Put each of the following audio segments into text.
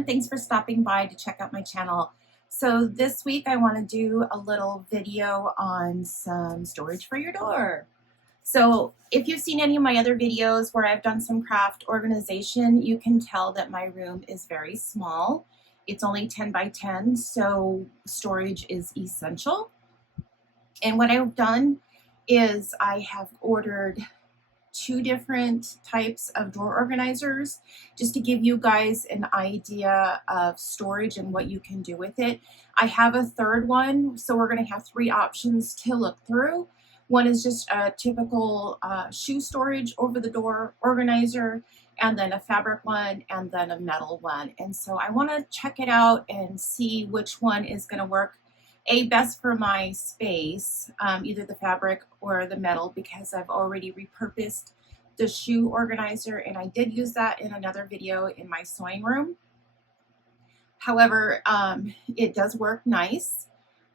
everyone. Thanks for stopping by to check out my channel. So this week I want to do a little video on some storage for your door. So if you've seen any of my other videos where I've done some craft organization, you can tell that my room is very small. It's only 10 by 10, so storage is essential. And what I've done is I have ordered 2 different types of drawer organizers just to give you guys an idea of storage and what you can do with it. I have a third one, so we're going to have 3 options to look through. One is just a typical shoe storage over the door organizer, and then a fabric one, and then a metal one. And so I want to check it out and see which one is going to work best for my space, either the fabric or the metal, because I've already repurposed the shoe organizer and I did use that in another video in my sewing room. However, it does work nice,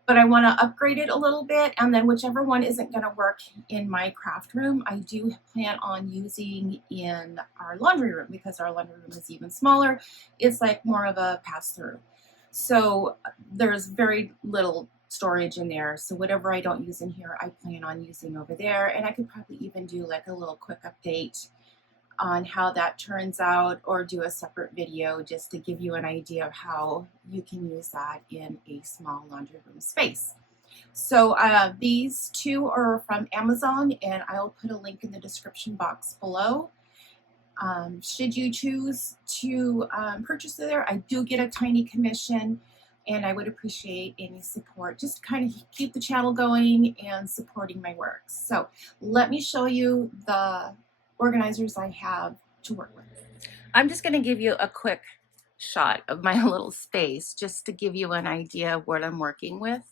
but I want to upgrade it a little bit, and then whichever one isn't going to work in my craft room, I do plan on using in our laundry room, because our laundry room is even smaller. It's like more of a pass-through. So there's very little storage in there. So whatever I don't use in here, I plan on using over there. And I could probably even do like a little quick update on how that turns out, or do a separate video just to give you an idea of how you can use that in a small laundry room space. So these 2 are from Amazon, and I'll put a link in the description box below. Should you choose to purchase it there, I do get a tiny commission, and I would appreciate any support. Just kind of keep the channel going and supporting my work. So let me show you the organizers I have to work with. I'm just going to give you a quick shot of my little space just to give you an idea of what I'm working with.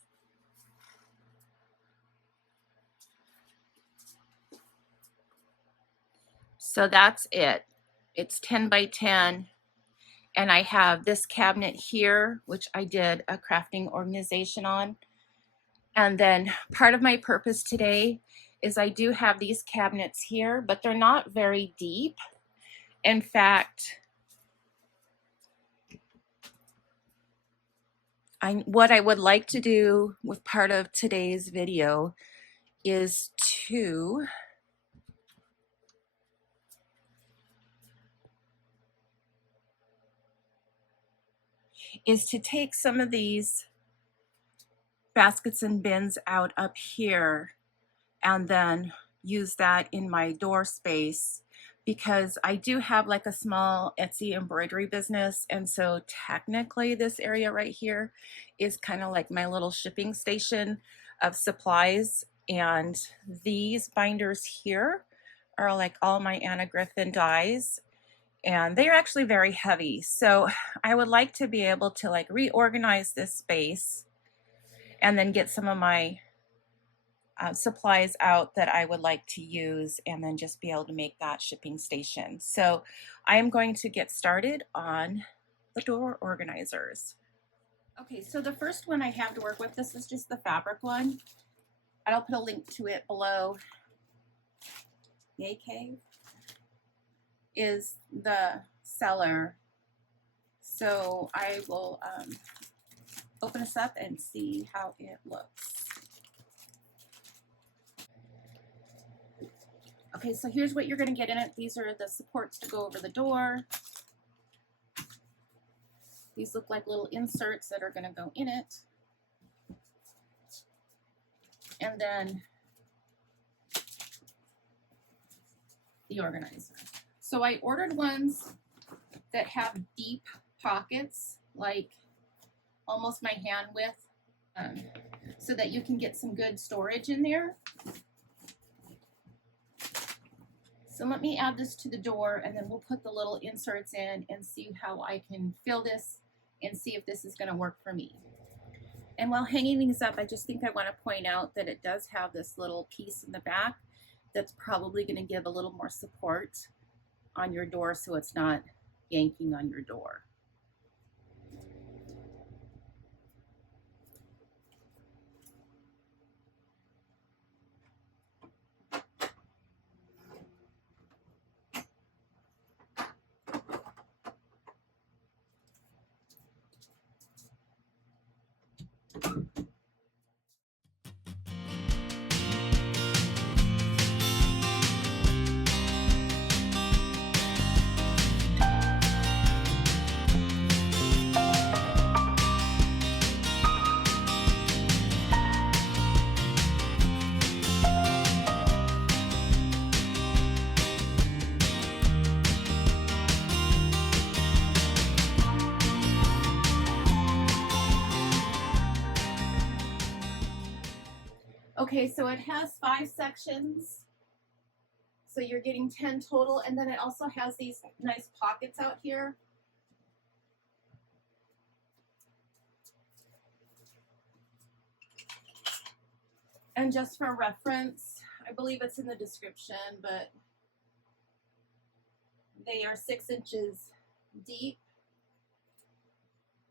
So that's it. It's 10 by 10. And I have this cabinet here, which I did a crafting organization on. And then part of my purpose today is I do have these cabinets here, but they're not very deep. In fact, what I would like to do with part of today's video is to take some of these baskets and bins out up here and then use that in my door space, because I do have like a small Etsy embroidery business, and so technically this area right here is kind of like my little shipping station of supplies. And these binders here are like all my Anna Griffin dies, and they're actually very heavy. So I would like to be able to like reorganize this space and then get some of my supplies out that I would like to use, and then just be able to make that shipping station. So I am going to get started on the door organizers. Okay, so the first one I have to work with, this is just the fabric one. I'll put a link to it below. Yay Cave is the seller. So I will open this up and see how it looks. Okay, so here's what you're going to get in it. These are the supports to go over the door. These look like little inserts that are going to go in it. And then the organizer. So I ordered ones that have deep pockets, like almost my hand width, so that you can get some good storage in there. So let me add this to the door, and then we'll put the little inserts in and see how I can fill this and see if this is going to work for me. And while hanging these up, I just think I want to point out that it does have this little piece in the back that's probably going to give a little more support on your door, so it's not yanking on your door. Okay, so it has 5 sections. So you're getting 10 total, and then it also has these nice pockets out here. And just for reference, I believe it's in the description, but they are 6 inches deep,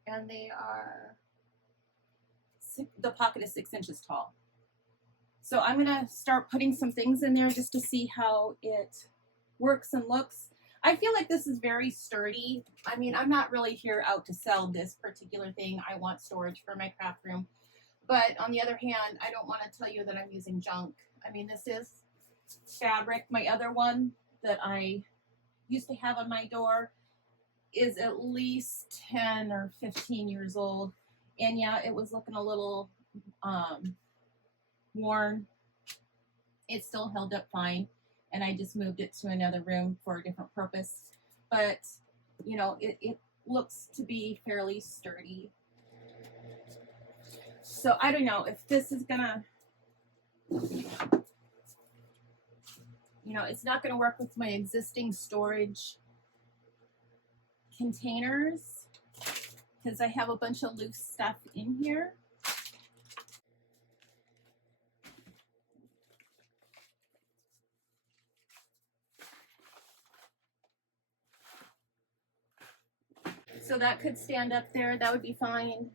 and they are, the pocket is 6 inches tall. So I'm gonna start putting some things in there just to see how it works and looks. I feel like this is very sturdy. I mean, I'm not really here out to sell this particular thing. I want storage for my craft room. But on the other hand, I don't want to tell you that I'm using junk. I mean, this is fabric. My other one that I used to have on my door is at least 10 or 15 years old. And yeah, it was looking a little worn. It still held up fine. And I just moved it to another room for a different purpose. But, you know, it looks to be fairly sturdy. So I don't know if this is gonna, you know, it's not gonna work with my existing storage containers because I have a bunch of loose stuff in here. So that could stand up there, that would be fine.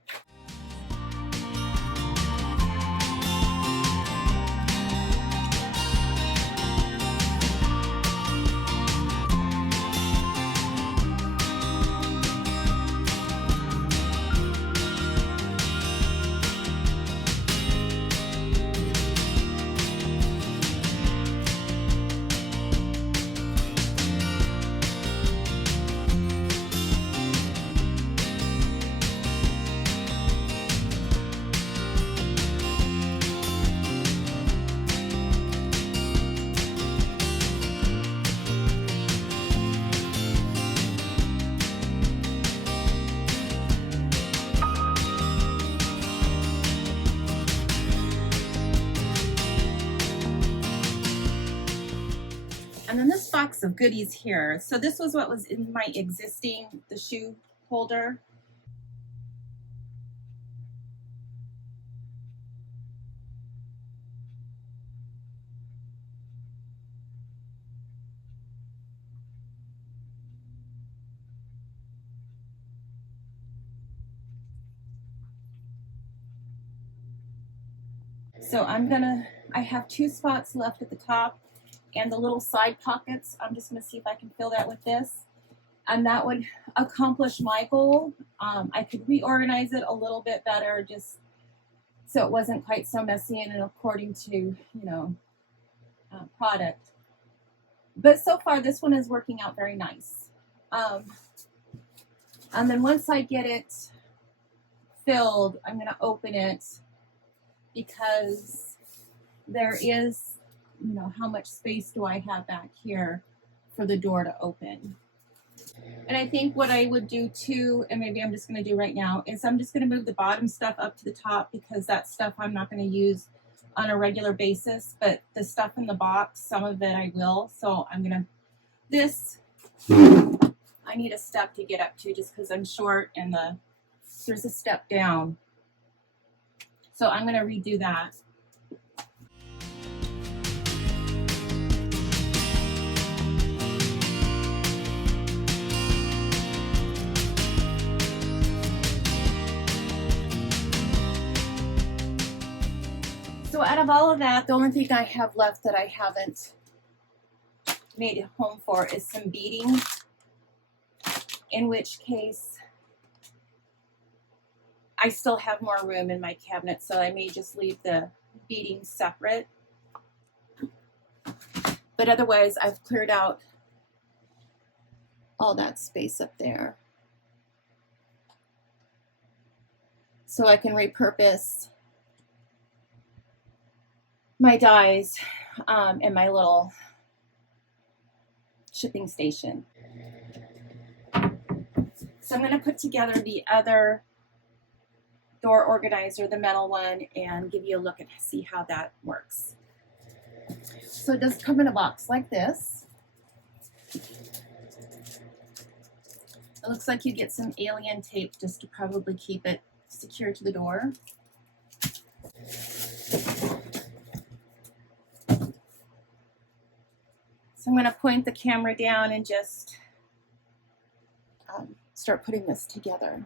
And then this box of goodies here. So this was what was in my existing, the shoe holder. So I have 2 spots left at the top and the little side pockets. I'm just gonna see if I can fill that with this. And that would accomplish my goal. I could reorganize it a little bit better just so it wasn't quite so messy and according to, you know, product. But so far this one is working out very nice. And then once I get it filled, I'm gonna open it because there is, you know, how much space do I have back here for the door to open. And I think what I would do too, and maybe I'm just going to do right now, is I'm just going to move the bottom stuff up to the top because that stuff I'm not going to use on a regular basis, but the stuff in the box, some of it I will. So I'm going to, this, I need a step to get up to just because I'm short and there's a step down. So I'm going to redo that. So out of all of that, the only thing I have left that I haven't made a home for is some beading, in which case I still have more room in my cabinet, so I may just leave the beading separate. But otherwise, I've cleared out all that space up there. So I can repurpose my dies and my little shipping station. So I'm going to put together the other door organizer, the metal one, and give you a look and see how that works. So it does come in a box like this. It looks like you get some alien tape just to probably keep it secure to the door. So I'm going to point the camera down and just start putting this together.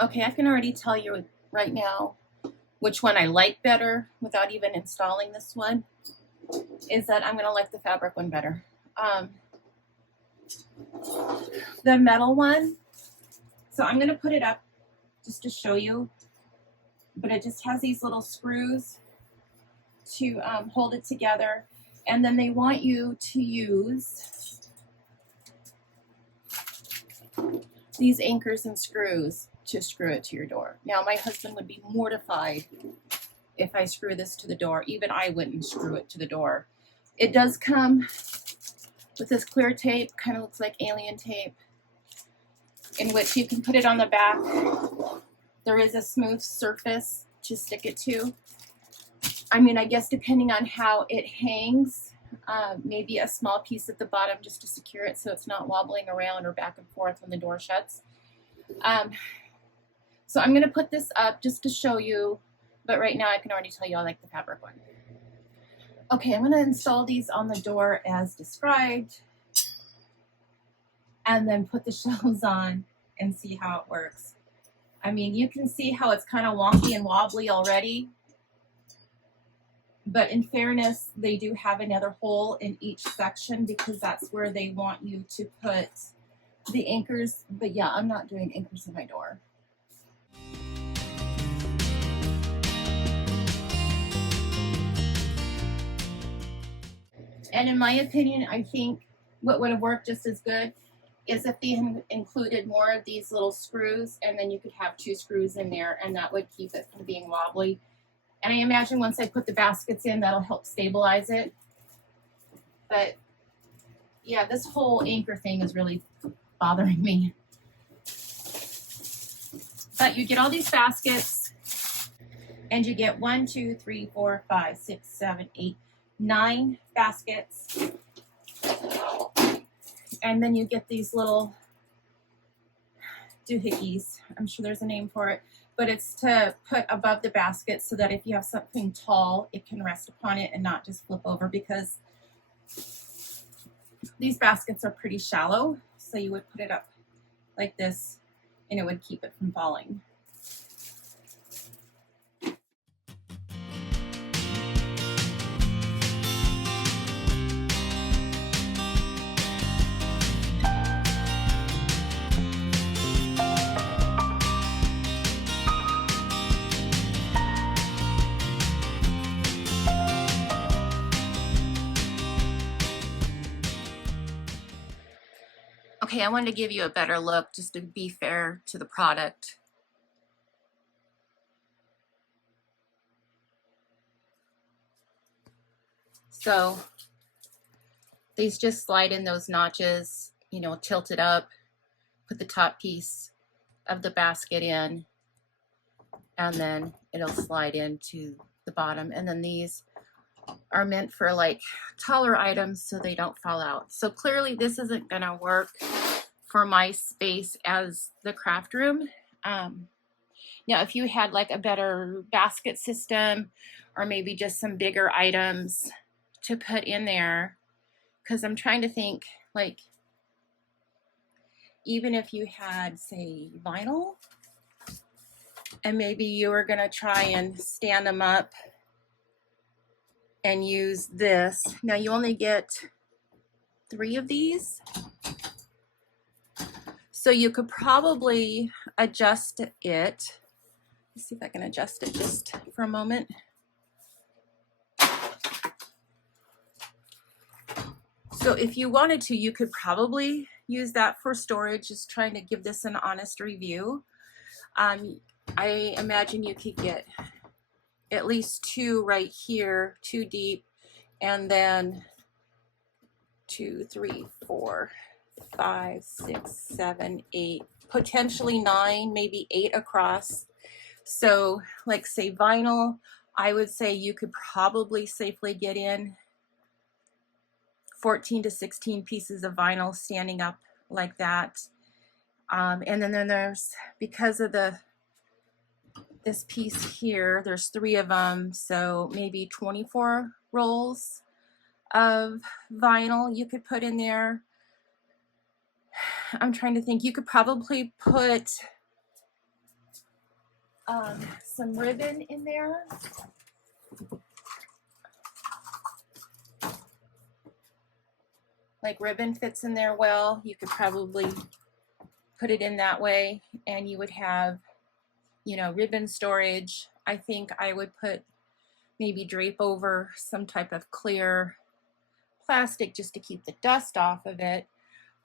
Okay, I can already tell you right now which one I like better without even installing this one, is that I'm going to like the fabric one better. The metal one, so I'm going to put it up just to show you, but it just has these little screws to hold it together, and then they want you to use these anchors and screws to screw it to your door. Now, my husband would be mortified if I screw this to the door. Even I wouldn't screw it to the door. It does come with this clear tape, kind of looks like alien tape, in which you can put it on the back. There is a smooth surface to stick it to. I mean, I guess depending on how it hangs, maybe a small piece at the bottom just to secure it so it's not wobbling around or back and forth when the door shuts. So I'm going to put this up just to show you, but right now I can already tell you I like the fabric one. Okay, I'm going to install these on the door as described, and then put the shelves on and see how it works. I mean, you can see how it's kind of wonky and wobbly already, but in fairness, they do have another hole in each section because that's where they want you to put the anchors. But yeah, I'm not doing anchors in my door. And in my opinion, I think what would have worked just as good is if they included more of these little screws, and then you could have 2 screws in there, and that would keep it from being wobbly. And I imagine once I put the baskets in, that'll help stabilize it. But yeah, this whole anchor thing is really bothering me. But you get all these baskets, and you get 1, 2, 3, 4, 5, 6, 7, 8, 9 baskets. And then you get these little doohickeys. I'm sure there's a name for it, but it's to put above the basket so that if you have something tall, it can rest upon it and not just flip over, because these baskets are pretty shallow. So you would put it up like this and it would keep it from falling. Okay, I wanted to give you a better look just to be fair to the product. So these just slide in those notches, you know, tilt it up, put the top piece of the basket in, and then it'll slide into the bottom. And then these are meant for like taller items so they don't fall out. So clearly this isn't gonna work for my space as the craft room. Now, if you had like a better basket system or maybe just some bigger items to put in there, because I'm trying to think, like, even if you had, say, vinyl, and maybe you were gonna try and stand them up and use this. Now you only get 3 of these. So you could probably adjust it. Let's see if I can adjust it just for a moment. So if you wanted to, you could probably use that for storage, just trying to give this an honest review. I imagine you could get at least 2 right here, 2 deep, and then 2, 3, 4, 5, 6, 7, 8, potentially 9, maybe 8 across. So like say vinyl, I would say you could probably safely get in 14 to 16 pieces of vinyl standing up like that. And then there's, because of this piece here, there's 3 of them, so maybe 24 rolls of vinyl you could put in there. I'm trying to think, you could probably put some ribbon in there. Like ribbon fits in there well. You could probably put it in that way and you would have, you know, ribbon storage. I think I would put, maybe drape over some type of clear plastic just to keep the dust off of it.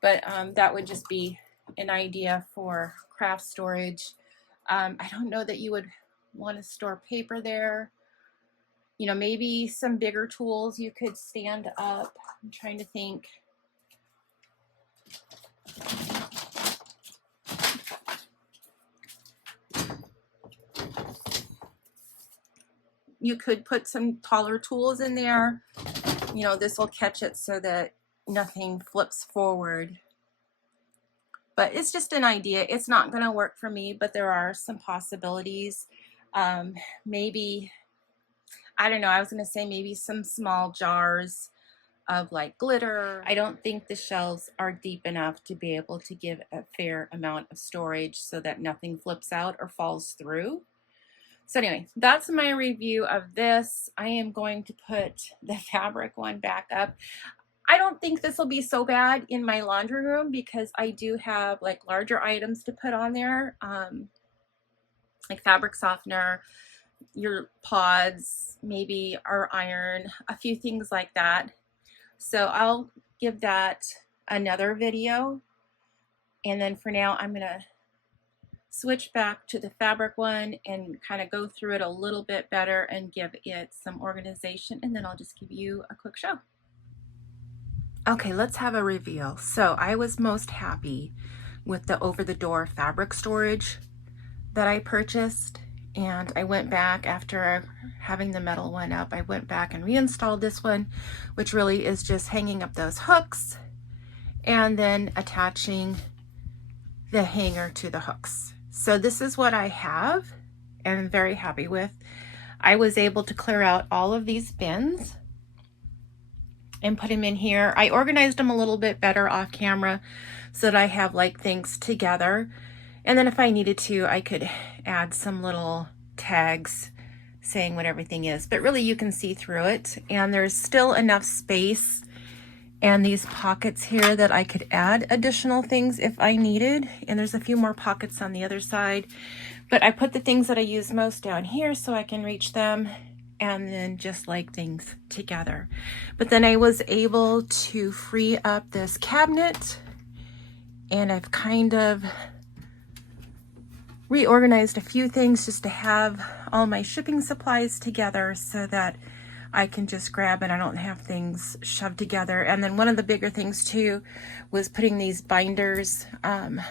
But that would just be an idea for craft storage. I don't know that you would want to store paper there. You know, maybe some bigger tools you could stand up. I'm trying to think. You could put some taller tools in there. You know, this will catch it so that nothing flips forward. But it's just an idea. It's not going to work for me, but there are some possibilities. Maybe, I don't know, I was going to say maybe some small jars of like glitter. I don't think the shelves are deep enough to be able to give a fair amount of storage so that nothing flips out or falls through. So anyway, that's my review of this. I am going to put the fabric one back up. I don't think this will be so bad in my laundry room because I do have like larger items to put on there, like fabric softener, your pods, maybe our iron, a few things like that. So I'll give that another video. And then for now, I'm gonna switch back to the fabric one and kind of go through it a little bit better and give it some organization. And then I'll just give you a quick show. Okay, let's have a reveal. So I was most happy with the over-the-door fabric storage that I purchased. And I went back after having the metal one up, I went back and reinstalled this one, which really is just hanging up those hooks and then attaching the hanger to the hooks. So this is what I have and I'm very happy with. I was able to clear out all of these bins and put them in here. I organized them a little bit better off camera so that I have like things together. And then if I needed to, I could add some little tags saying what everything is, but really you can see through it. And there's still enough space and these pockets here that I could add additional things if I needed. And there's a few more pockets on the other side, but I put the things that I use most down here so I can reach them and then just like things together. But then I was able to free up this cabinet and I've kind of reorganized a few things just to have all my shipping supplies together so that I can just grab and I don't have things shoved together. And then one of the bigger things too was putting these binders on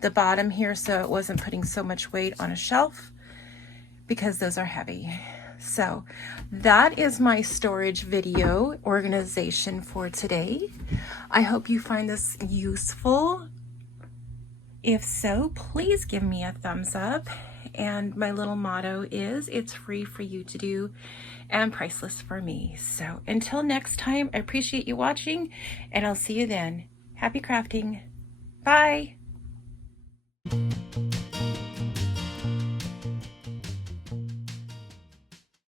the bottom here so it wasn't putting so much weight on a shelf because those are heavy. So that is my storage video organization for today. I hope you find this useful. If so, please give me a thumbs up. And my little motto is, it's free for you to do and priceless for me. So until next time, I appreciate you watching, and I'll see you then. Happy crafting. Bye.